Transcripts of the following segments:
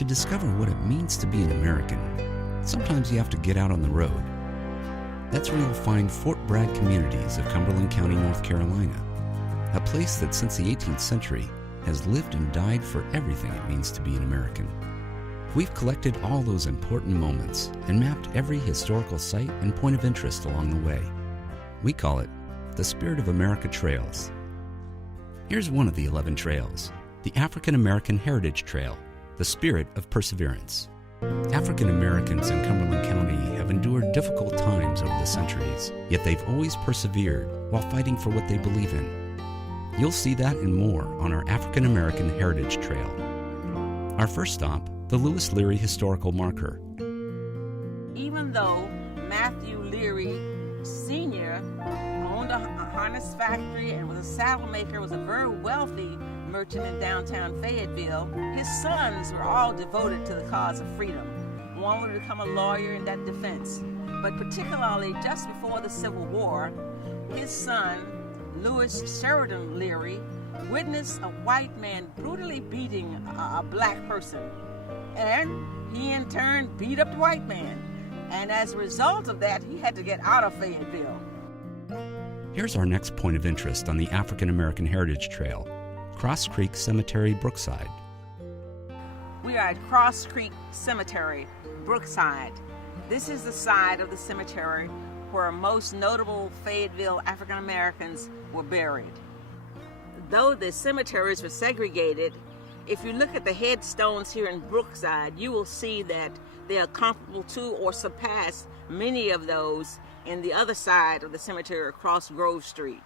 To discover what it means to be an American, sometimes you have to get out on the road. That's where you'll find Fort Bragg Communities of Cumberland County, North Carolina, a place that since the 18th century has lived and died for everything it means to be an American. We've collected all those important moments and mapped every historical site and point of interest along the way. We call it the Spirit of America Trails. Here's one of the 11 trails, the African American Heritage Trail, the Spirit of Perseverance. African Americans in Cumberland County have endured difficult times over the centuries, yet they've always persevered while fighting for what they believe in. You'll see that and more on our African American Heritage Trail. Our first stop, the Lewis Leary Historical Marker. Even though Matthew Leary Sr. owned a harness factory and was a saddle maker, was a very wealthy merchant in downtown Fayetteville, his sons were all devoted to the cause of freedom. One would become a lawyer in that defense. But particularly just before the Civil War, his son, Lewis Sheridan Leary, witnessed a white man brutally beating a black person. And he in turn beat up the white man. And as a result of that, he had to get out of Fayetteville. Here's our next point of interest on the African American Heritage Trail, Cross Creek Cemetery, Brookside. We are at Cross Creek Cemetery, Brookside. This is the side of the cemetery where most notable Fayetteville African Americans were buried. Though the cemeteries were segregated, if you look at the headstones here in Brookside, you will see that they are comparable to or surpass many of those in the other side of the cemetery across Grove Street.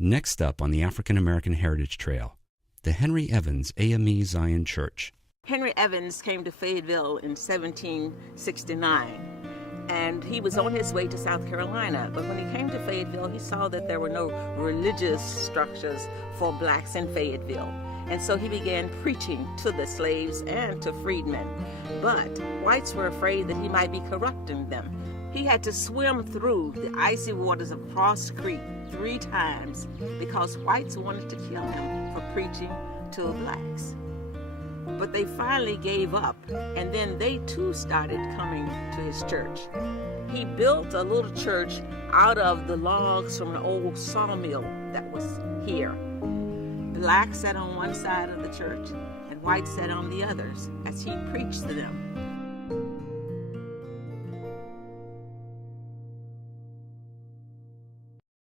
Next up on the African American Heritage Trail, the Henry Evans AME Zion Church. Henry Evans came to Fayetteville in 1769, and he was on his way to South Carolina. But when he came to Fayetteville, he saw that there were no religious structures for blacks in Fayetteville. And so he began preaching to the slaves and to freedmen. But whites were afraid that he might be corrupting them. He had to swim through the icy waters of Cross Creek 3 times because whites wanted to kill him for preaching to blacks. But they finally gave up, and then they too started coming to his church. He built a little church out of the logs from an old sawmill that was here. Blacks sat on one side of the church, and whites sat on the others as he preached to them.